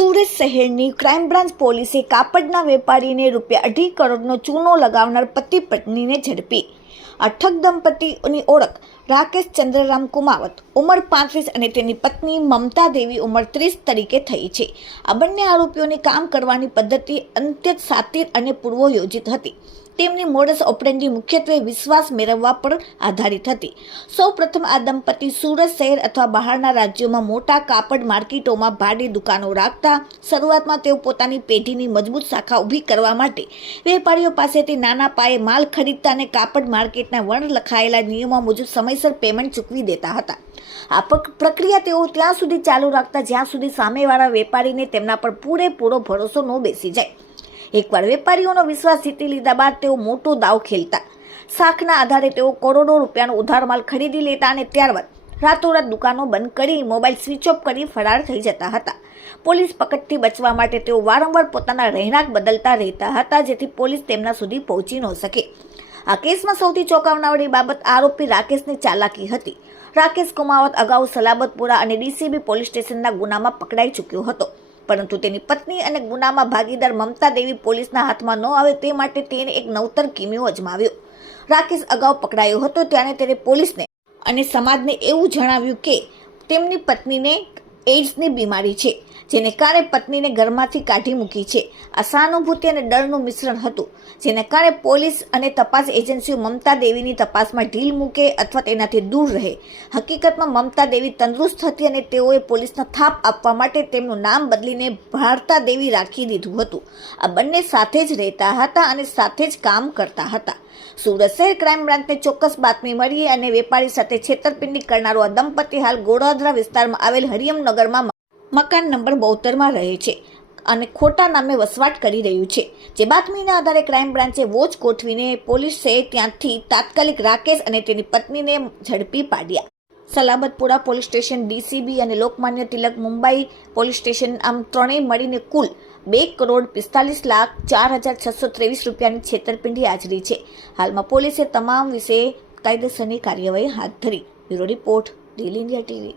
સુરત શહેરની crime branch પોલીસે કાપડના વેપારીને ₹2.5 કરોડનો ચૂનો લગાવનાર પતિ પત્નીને ઝડપી। આ ઠગ દંપતીની ઓળખ રાકેશ ચંદ્રરામ કુમાવત ઉંમર 35 અને તેની પત્ની મમતા દેવી ઉંમર 30 તરીકે થઈ છે। આ બંને આરોપીઓની કામ કરવાની પદ્ધતિ અત્યંત શાતિર અને પૂર્વયોજિત હતી। તેમની મોડસ ઓપરેન્ડી મુખ્યત્વે વિશ્વાસ મેળવવા પર આધારિત હતી। સૌપ્રથમ આ દંપતી સુરત શહેર અથવા બહારના રાજ્યોમાં મોટા કાપડ માર્કેટોમાં ભાડે દુકાનો રાખતા। શરૂઆતમાં તેઓ પોતાની પેઢીની મજબૂત શાખા ઊભી કરવા માટે વેપારીઓ પાસેથી નાના પાયે માલ ખરીદતા અને કાપડ માર્કેટના વણ લખાયેલા નિયમો મુજબ સમયસર પેમેન્ટ ચૂકવી દેતા હતા। આ પ્રક્રિયા તેઓ ત્યાં સુધી ચાલુ રાખતા જ્યાં સુધી સામેવાળા વેપારીને તેમના પર પૂરેપૂરો ભરોસો ન બેસી જાય। એકવાર વેપારીઓનો વિશ્વાસ જીતી લીધા બાદ તેઓ મોટો દાવ ખેલતા। શાખના આધારે તેઓ કરોડો રૂપિયાનો ઉધાર માલ ખરીદી લેતા અને ત્યારબાદ રાતોરાત દુકાનો બંધ કરી મોબાઈલ સ્વિચ ઓફ કરી ફરાર થઈ જતા હતા। પોલીસ પકડથી બચવા માટે તેઓ વારંવાર પોતાના રહેણાંક બદલતા રહેતા હતા, જેથી પોલીસ તેમના સુધી પહોંચી ન શકે। આ કેસમાં સૌથી ચોંકાવનારી બાબત આરોપી રાકેશની ચાલાકી હતી। રાકેશ કુમાવત અગાઉ સલાબતપુરા અને ડીસીબી પોલીસ સ્ટેશનના ગુનામાં પકડાઈ ચૂક્યો હતો, પરંતુ તેની પત્ની અને ગુનામાં ભાગીદાર મમતા દેવી પોલીસના હાથમાં ન આવે તે માટે તેણે એક નવતર કિમિયો અજમાવ્યો। રાકેશ અગાઉ પકડાયો હતો ત્યારે તેણે પોલીસને અને સમાજને એવું જણાવ્યું કે તેમની પત્નીને એઇડ્સની બીમારી છે, જેને કારણે પત્નીને ઘરમાંથી કાઢી મૂકી છે। આ સહાનુભૂતિ અને ડરનું મિશ્રણ હતું, જેને કારણે પોલીસ અને તપાસ એજન્સીઓ મમતા દેવીની તપાસમાં ઢીલ મૂકે અથવા તેનાથી દૂર રહે। હકીકતમાં મમતા દેવી તંદુરસ્ત હતી અને તેઓએ પોલીસને થાપ આપવા માટે તેમનું નામ બદલીને ભારતા દેવી રાખી દીધું હતું। આ બંને સાથે જ રહેતા હતા અને સાથે જ કામ કરતા હતા। સુરત શહેર ક્રાઇમ બ્રાન્ચને ચોક્કસ બાતમી મળી અને વેપારી સાથે છેતરપિંડી કરનારો આ દંપતી હાલ ગોળાદરા વિસ્તારમાં આવેલ હરિયમનગરમાં મકાન નંબર 72માં રહે છે અને ખોટા નામે વસવાટ કરી રહ્યું છે। જે બાતમીના આધારે ક્રાઇમ બ્રાન્ચે વોચ ગોઠવીને પોલીસે ત્યાંથી તાત્કાલિક રાકેશ અને તેની પત્નીને ઝડપી પાડ્યા। સલાબતપુરા પોલીસ સ્ટેશન, ડીસીબી અને લોકમાન્ય તિલક મુંબઈ પોલીસ સ્ટેશન આમ ત્રણેય મળીને કુલ ₹2,45,04,623 રૂપિયાની છેતરપિંડી આચરી છે। હાલમાં પોલીસે તમામ વિશે કાયદેસરની કાર્યવાહી હાથ ધરી। Bureau report, daily India TV.